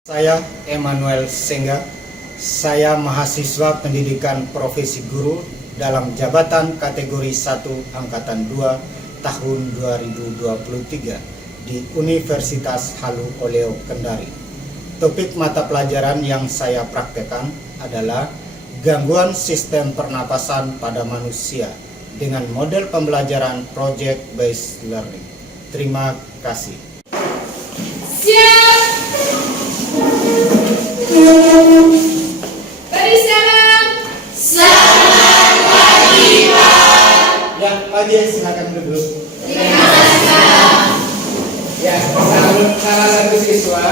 Saya Emmanuel Sengga, saya mahasiswa pendidikan profesi guru dalam jabatan kategori 1 Angkatan 2 tahun 2023 di Universitas Halu Oleo Kendari. Topik mata pelajaran yang saya praktekkan adalah gangguan sistem pernapasan pada manusia dengan model pembelajaran Project Based Learning. Terima kasih. Siap. Beri salam. Selamat pagi, Pak. Ya, pagi, silakan duduk. Terima kasih. Ya, salah satu siswa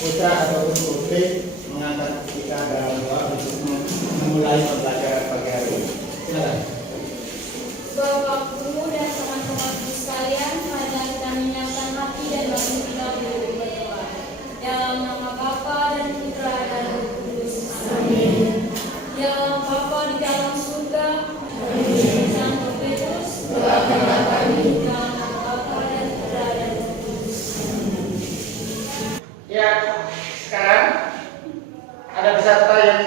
putra ataupun putri mengangkat kita dalam doa untuk memulai pembelajaran pagi hari ini. Silakan. Bapak Guru dan teman-teman sekalian, marilah kita menyiapkan hati dan batin kita untuk berdoa. Dalam nama Bapa dan Putra dan Roh Kudus. Amin. Ya Bapa di dalam surga, Santo Petrus, doakanlah kami dalam nama Bapa dan Putra dan Roh Kudus. Ya, sekarang ada peserta yang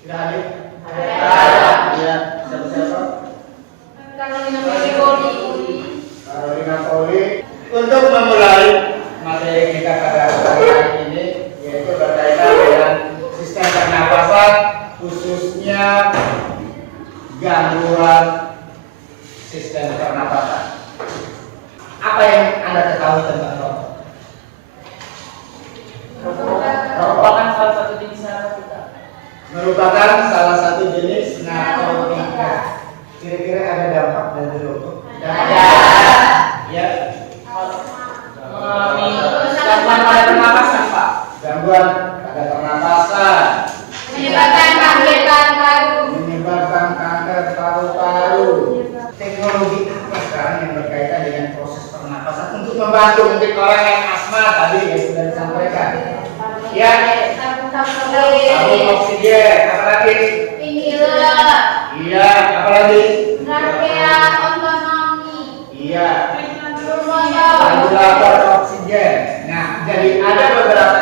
tidak hadir? Ada. Ya, siapa? Carolina Poli. Carolina Poli. Untuk memulai materi kita pada hari ini, yaitu berkaitan dengan sistem pernapasan, khususnya gangguan sistem pernapasan. Apa yang Anda ketahui tentang rokok? Merupakan salah satu jenis narkotika. Merupakan salah satu jenis narkotika. Kira-kira ada dampak dari rokok? Ada. Ya. Mengalami gangguan pada pernapasan, Pak. Gangguan pada pernapasan. Menyebabkan kanker paru-paru. Menyebabkan kanker paru-paru. Teknologi apa sekarang yang berkaitan dengan proses pernapasan untuk membantu mungkin orang yang asma tadi yang sudah disampaikan. Ya. Tabung oksigen. Apalagi? Inhaler. Iya. Apalagi? Rangkaian otonomi. Iya. Motor. Ventilator oksigen. Nah, jadi ada beberapa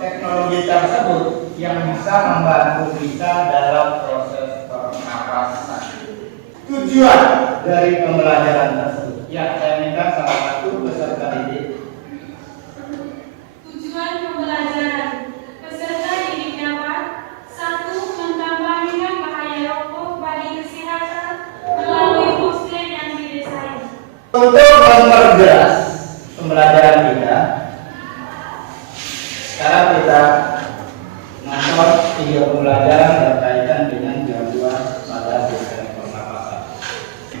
teknologi tersebut yang bisa membantu kita dalam proses pernapasan. Tujuan dari pembelajaran tersebut. Ya, saya minta salah satu peserta didik. Tujuan pembelajaran peserta didik dapat 1. Menambah minat bahaya rokok bagi kesehatan melalui poster yang didesain. Untuk memperjelas pembelajaran kita, sekarang kita nonton video pembelajaran berkaitan dengan gangguan pada sistem pernapasan.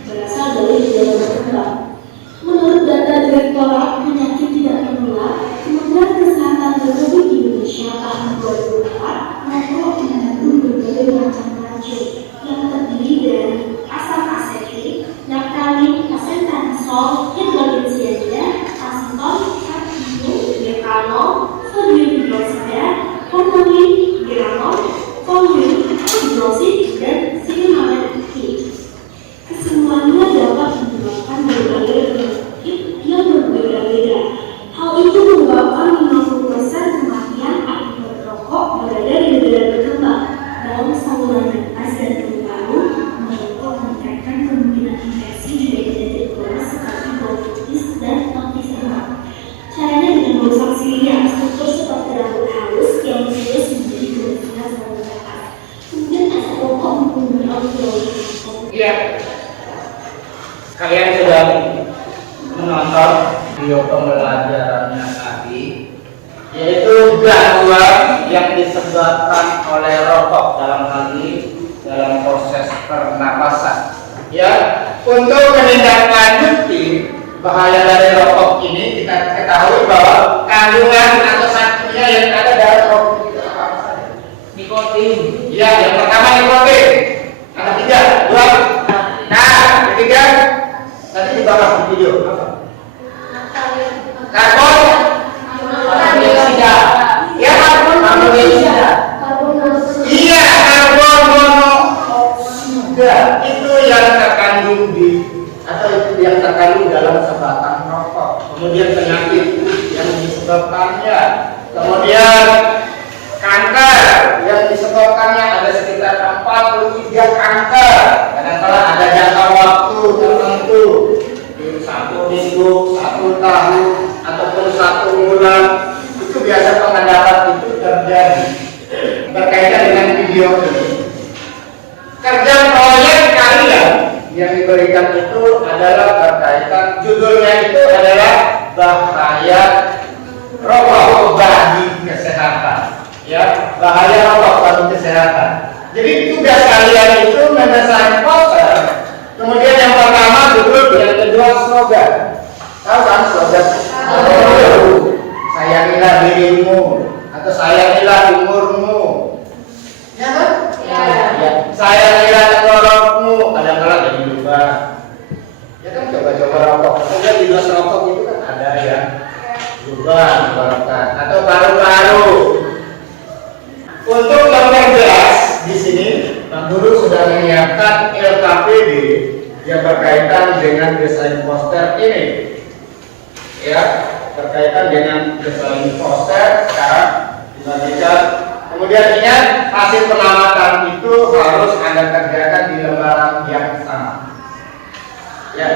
Berasal dari gejala berkembang. Menurut data Direktorat Penyakit Tidak Menular, Kementerian Kesehatan Republik Indonesia tahun 2004 merokok mengandung berbagai macam racun yang terdiri dari asam asetik, naftalin, asentanol, hidrogen sianida, aseton, karbonil, metanol, sodium hidroksida, formalin, granol, toluene, hidrosid, dan sinemaletik. Kesemuanya dapat menyebabkan berbagai penyakit yang berbeda-beda. Hal itu menyebabkan 50% kematian akibat rokok berada di negara berkembang. Dalam saluran nafas dan paru-paru, merokok meningkatkan kemungkinan infeksi di bagian tertular seperti bronkitis dan emfisema. Caranya dengan merusak siliah, struktur seperti rambut halus yang serius menjadi kelenjar saluran nafas. Kemudian asap rokok mempunyai alkohol. Iya. Kalian sudah menonton video pembelajarannya tadi, yaitu gangguan yang disebabkan oleh rokok dalam hal ini dalam proses pernapasan. Ya, untuk menindaklanjuti bahaya dari rokok ini, kita ketahui bahwa kandungan atau zat kimia yang ada dalam rokok itu apa saja? Nikotin. Ya, yang pertama nikotin. Ada 3, 2. Nah, ketiga tadi di bawah video apa? Karbon dioksida. semeter. Kadang-kala ada jangka waktu tertentu, 1 minggu, 1 tahun, ataupun 1 bulan. Itu biasa pengendapan itu terjadi berkaitan dengan video ini. Kerja proyek kalian yang diberikan itu adalah berkaitan, judulnya itu adalah bahaya rokok bagi kesehatan. Ya, bahaya rokok bagi kesehatan. Jadi tugas kalian itu mendesain poster. Kemudian yang pertama judul, yang kedua slogan. Tahu kan slogan? Sayangilah dirimu atau sayangilah umurmu. Ya kan? Ya. Sayangilah tenggorokmu. Kadang-kadang jadi lupa. Ya kan, coba-coba rokok. Ada di dos rokok itu kan ada ya. Lubang tenggorokan atau paru-paru. Untuk memperjelas di sini, Pak Guru sudah menyiapkan LKPD yang berkaitan dengan desain poster ini. Ya, berkaitan dengan desain poster sekarang dibagikan. Kemudian ingat, hasil pengamatan itu harus Anda kerjakan di lembaran yang sama. Ya.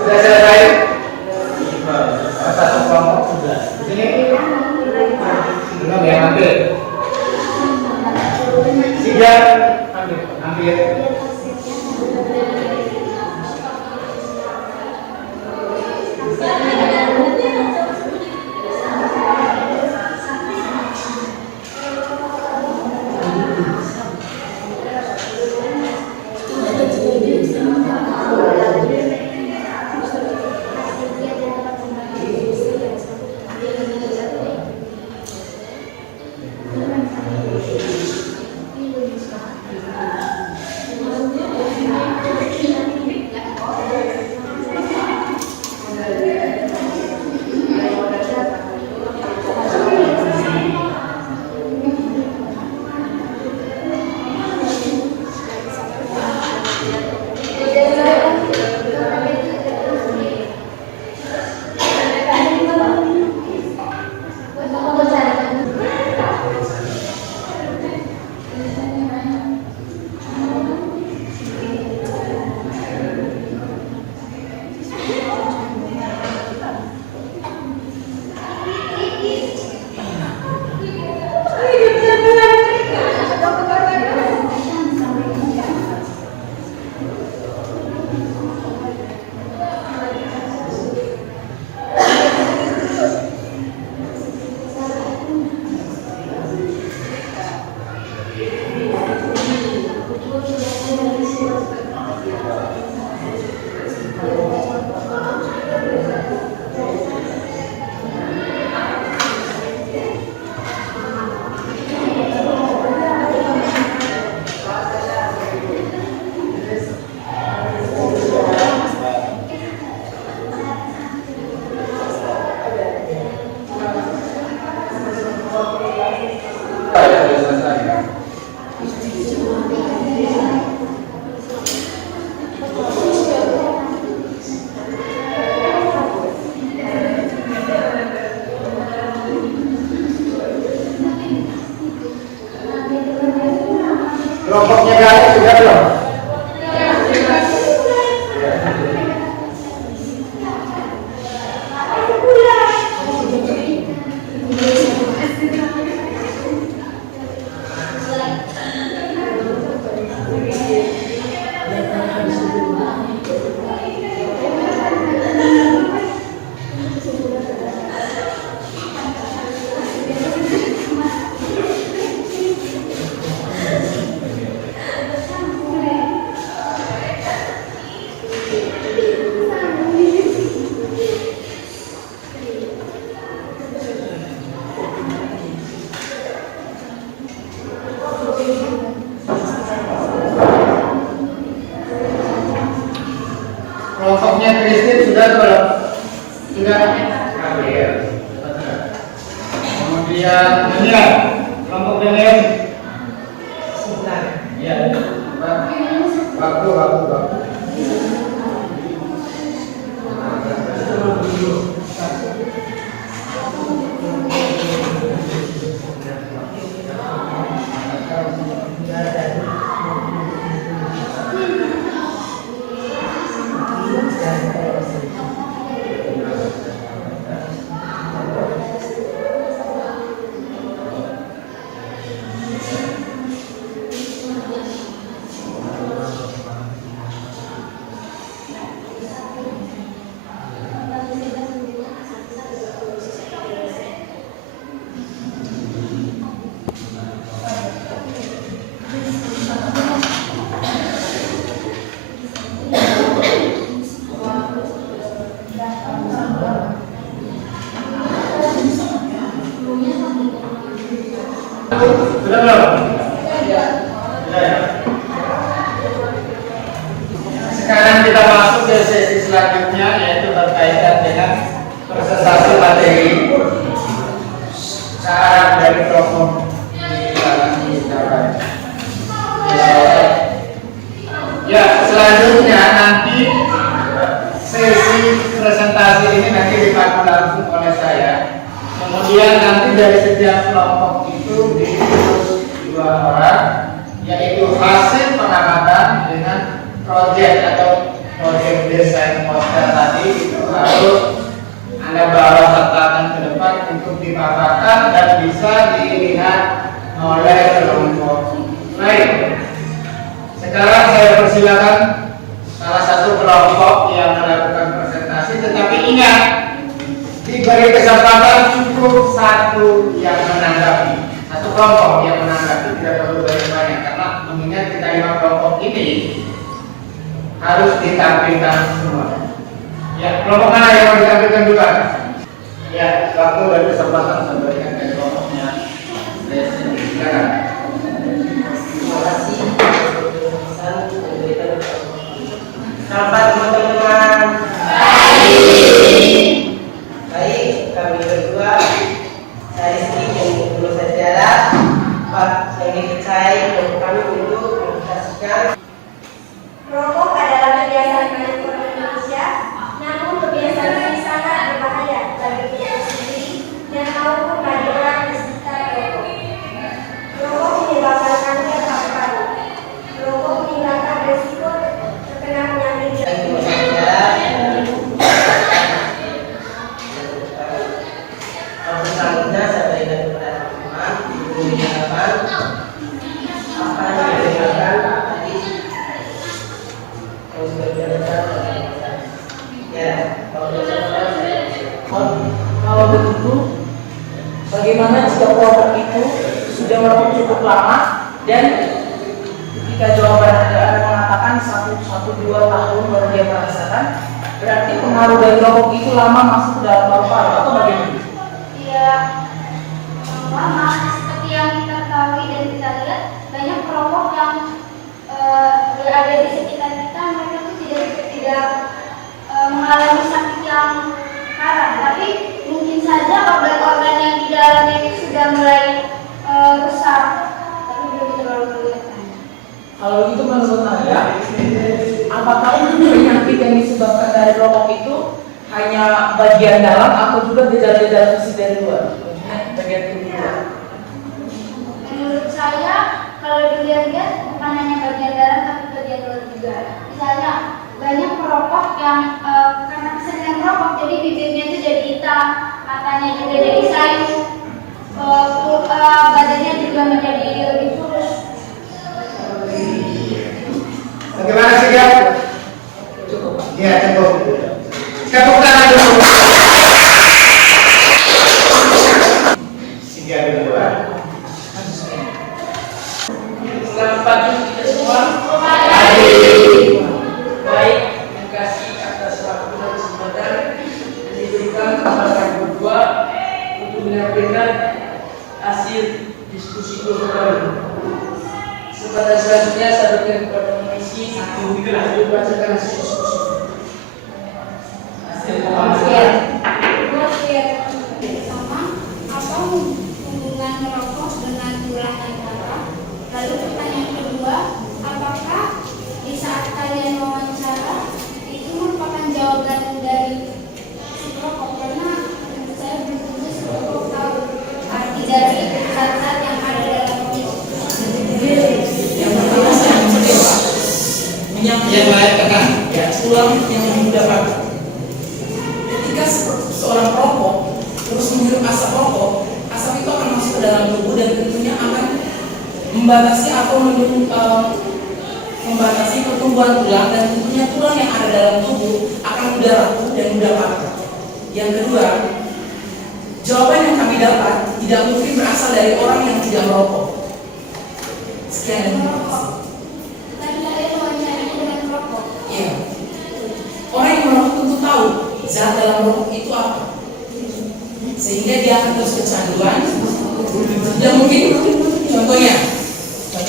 Sudah selesai? Satu kelompok sudah. Di sini belum ya, ambil. Siap, ambil. Kelompoknya kalian sudah belum? Kelompok yang lain? Ya. Waktu. Sudah belum? Ya. Sekarang kita masuk ke sesi selanjutnya, yaitu berkaitan dengan presentasi materi cara dari kelompok ya. Selanjutnya nanti sesi presentasi ini nanti dipandu langsung oleh saya. Kemudian nanti dari setiap kelompok itu diurus 2 orang, yaitu hasil pengamatan dengan proyek atau proyek desain poster tadi itu harus Anda bawa sertakan ke depan untuk dipaparkan dan bisa dilihat oleh kelompok lain. Sekarang saya persilakan salah satu kelompok yang melakukan presentasi, tetapi ingat diberi kesempatan cukup 1 yang menanggapi, 1 kelompok yang menanggapi, tidak perlu banyak-banyak karena mengingat kita 5 kelompok ini harus ditampilkan semua. Ya, kelompok mana yang mau ditampilkan juga? Ya, waktu dan kesempatan memberikan ke kelompoknya. Silakan. Terima kasih. Selamat teman-teman. Baik, kami berdua saya Rizky yang lulus sejarah, Pak yang dipercayai untuk kami untuk menginvestasikan. Rokok adalah kebiasaan banyak orang Indonesia, namun kebiasaan ini sangat berbahaya bagi kita sendiri dan maupun bagi orang di sekitar rokok. Rokok menyebabkan kanker paru-paru. Rokok meningkatkan risiko terkena penyakit jantung. Selanjutnya saya berikan kepada teman-teman ibu harapan apa yang diberikan tadi yang sudah diberikan ya Kalau begitu, bagaimana jika kelompok itu sudah merokok cukup lama dan ketika jawaban Anda mengatakan 1-2 tahun baru dia merasakan, berarti pengaruh dari rokok itu lama masuk ke dalam paru-paru atau bagaimana? Ya, lama seperti yang kita ketahui dan kita lihat banyak perokok yang berada di sekitar kita, mereka tuh tidak mengalami sakit yang parah, tapi mungkin saja organ-organ yang di dalamnya itu sudah mulai rusak, tapi belum terlalu kelihatan. Kalau itu menurut Anda, apakah penyakit yang disebabkan dari rokok itu hanya bagian dalam atau juga gejala-gejala fisik dari luar? Bagian tubuh luar. Menurut saya, kalau dilihat-lihat bukan hanya bagian dalam tapi bagian luar juga. Misalnya banyak perokok yang karena keseringan merokok jadi bibirnya itu jadi hitam, matanya juga jadi sayu, badannya juga menjadi lebih kurus. Bagaimana sih ya? Cukup. Iya, cukup. Tepuk tangan dulu. Siga dua. Selamat pagi kita semua. Baik, terima kasih atas waktu dan kesempatan yang diberikan kepada kami berdua untuk menyampaikan hasil diskusi kami. Kesempatan selanjutnya saya berikan kepada mengisi untuk membacakan hasil diskusi. Pertama, apa hubungan merokok dengan yang lain tenang. Ya, tulang yang didapat ketika seorang perokok terus menghirup asap rokok, asap itu akan masuk ke dalam tubuh dan tentunya akan membatasi atau membatasi pertumbuhan tulang, dan tentunya tulang yang ada dalam tubuh akan mudah rapuh dan mudah patah. Yang kedua, jawaban yang kami dapat tidak mungkin berasal dari orang yang tidak merokok. Sekian dan terima kasih. Tadi ada wawancara dengan merokok. Iya. Orang yang merokok tentu tahu zat dalam rokok itu apa, sehingga dia akan terus kecanduan. Tidak mungkin. Contohnya.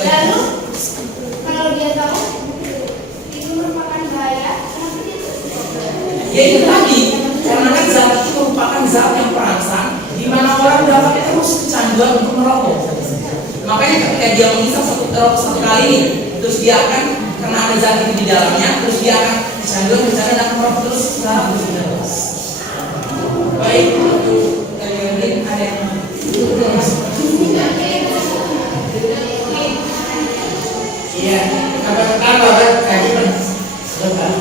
Lalu kalau dia tahu itu merupakan bahaya, kenapa dia terus? Ya itu tadi, karena kan zat itu merupakan zat yang perangsang, di mana orang dapat terus kecanduan untuk merokok. Makanya ketika dia menghisap satu kali ini, terus dia akan karena ada zat itu di dalamnya, terus dia akan kecanduan dan merokok terus terus. Baik, untuk dari yang lain ada yang Iya, apa kaji sebentar.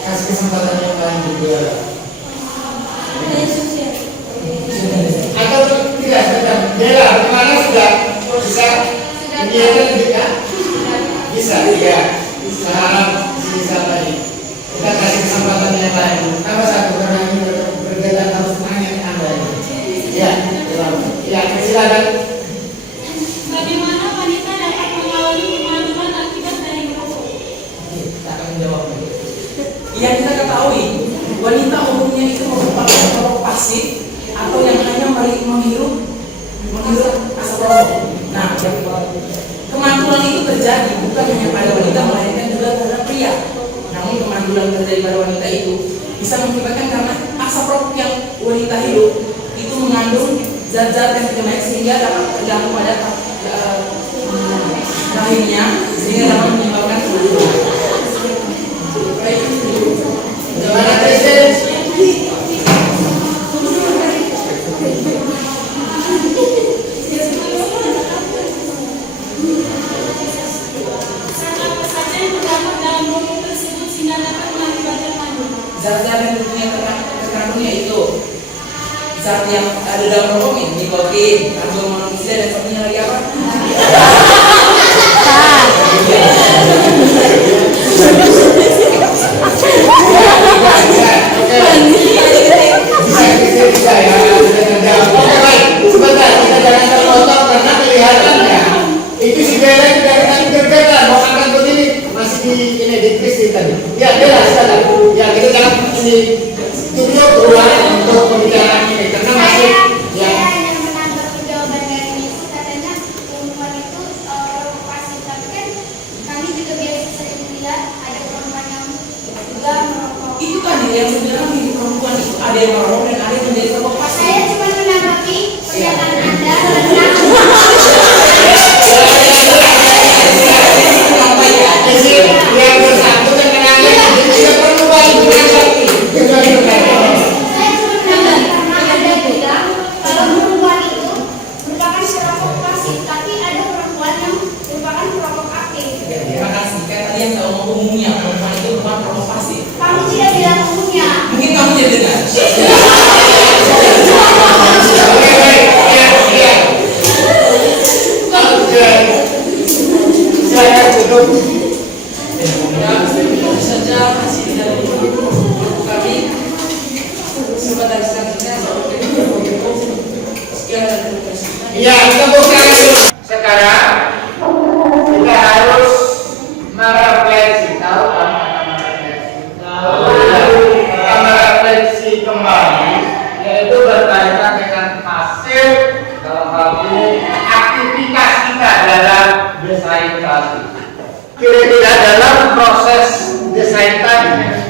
Kasih kesempatan yang lain juga. Atau tidak sebentar. Bella, bagaimana sudah bisa? Dia kan bisa, ya. Sekarang bisa tadi. Kita kasih kesempatan yang lain. Apa satu karena ini berbeda harus nanya ke Anda. Ya, ya, silakan. Bagaimana wanita dapat mengalami kemajuan akibat dari merokok? kita akan menjawab. Yang kita ketahui, wanita umumnya itu merupakan perokok pasif atau yang hanya menghirup asap rokok. Nah, kemandulan itu terjadi bukan hanya pada wanita, melainkan juga pada pria. Namun kemandulan terjadi pada wanita itu bisa mengakibatkan karena asap rokok yang wanita hirup itu mengandung zat-zat yang tidak baik sehingga dapat terganggu pada rahimnya, sehingga dapat menyebabkan kemandulan. Bagaimana Kristen? Apa saja yang terdapat dalam rokok tersebut sehingga dapat mengakibatkan kemajuan? Zat-zat yang tentunya terkandung yaitu zat yang ada dalam rokok ini, nikotin, karbon monoksida, dan satunya lagi apa? Bisa ya. Oke baik, sebentar kita jangan terpotong karena kelihatannya itu si Bella itu dari tadi gergetan mau angkat begini masih di Kristen tadi. Ya Bella silakan. Ya kita jangan di studio keluar untuk pembicaraan ini karena masih ya. Saya hanya menanggapi jawaban dari Miss, katanya perempuan itu pasif, tapi kan kami juga biasa sering lihat ada perempuan yang juga merokok. Itu tadi yang sebenarnya di perempuan itu ada yang merokok dan ada yang menjadi perokok pasif. Saya cuma menanggapi pernyataan Anda tentang Yang bersangkutan kenapa tidak perlu balik menanggapi. saya cuma menanggapi karena Anda bilang kalau perempuan itu merupakan perokok pasif, tapi ada perempuan yang merupakan perokok aktif. Terima kasih. Kayak tadi yang saya ngomong umumnya perempuan itu bukan perokok pasif. Kamu tidak bilang umumnya. Mungkin kamu tidak dengar. Oke baik, ya. Oke. Saya tutup. Ya, itu saja hasil dari kami. Sebentar selanjutnya sekian dan terima kasih. Ya, kita buka dulu. Sekarang kita harus merefleksi. Tahu kan kata merefleksi? Tahu. Kita merefleksi kembali, yaitu berkaitan dengan hasil dalam hal ini aktivitas kita dalam desain tadi. Kira-kira dalam proses desain tadi,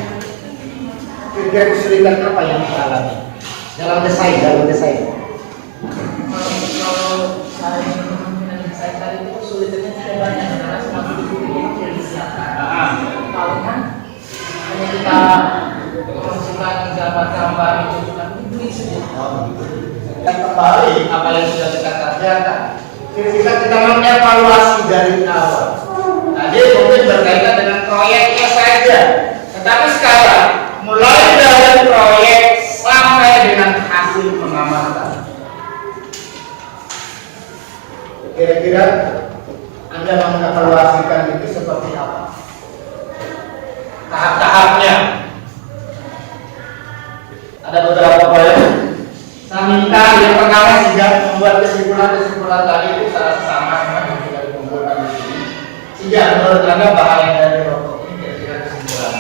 kira-kira kesulitan apa yang kita alami dalam desain? Kalau saya tadi itu kesulitannya tidak banyak karena semakin dulu yang tidak disiapkan. Paling kan hanya kita memasukkan gambar-gambar itu tapi beli saja. Dan kembali apa yang sudah kita kerjakan, kita mengevaluasi dari awal. Tadi mungkin berkaitan dengan proyeknya saja. Tetapi sekarang mulai dari proyek sampai dengan hasil pengamatan. Kira-kira Anda mengevaluasikan itu seperti apa? Tahap-tahapnya. Ada beberapa proyek. Saya minta yang pertama sehingga membuat kesimpulan-kesimpulan tadi itu sama yang sudah dikumpulkan di sini. Sehingga menurut Anda bahaya dari rokok ini kira-kira kesimpulan.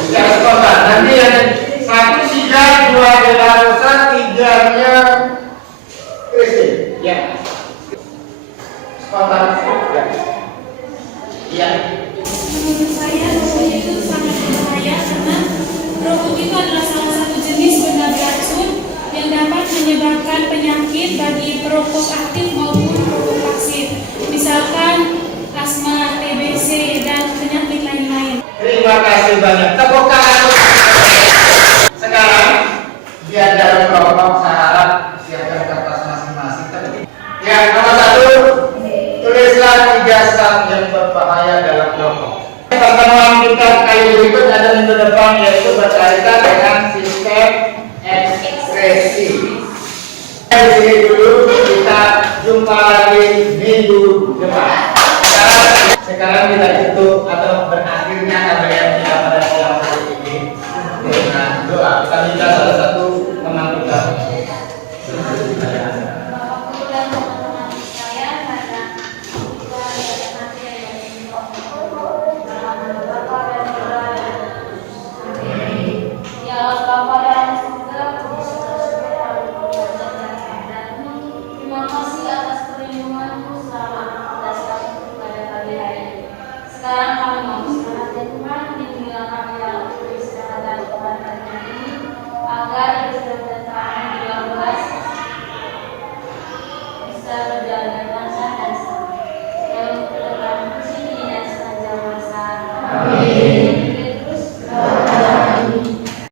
Secara spontan, nanti ada 1 sidang, 2 bela rosa, 3-nya Kristen. Ya. Spontan. Ya. Iya. Menurut saya rokok itu sangat berbahaya karena rokok itu adalah salah satu jenis benda beracun yang dapat menyebabkan penyakit bagi perokok aktif maupun perokok pasif, misalkan asma, TBC, dan penyakit lain-lain. Terima kasih banyak. Tepuk tangan. Sekarang biar dalam kelompok saya harap siapkan kertas masing-masing. Yang nomor 1, tulislah 3 zat yang berbahaya dalam rokok. Pertemuan kita kali berikut ada minggu depan yaitu berkaitan dengan sistem ekskresi. Di sini dulu, kita jumpa lagi minggu depan. Sekarang kita tutup atau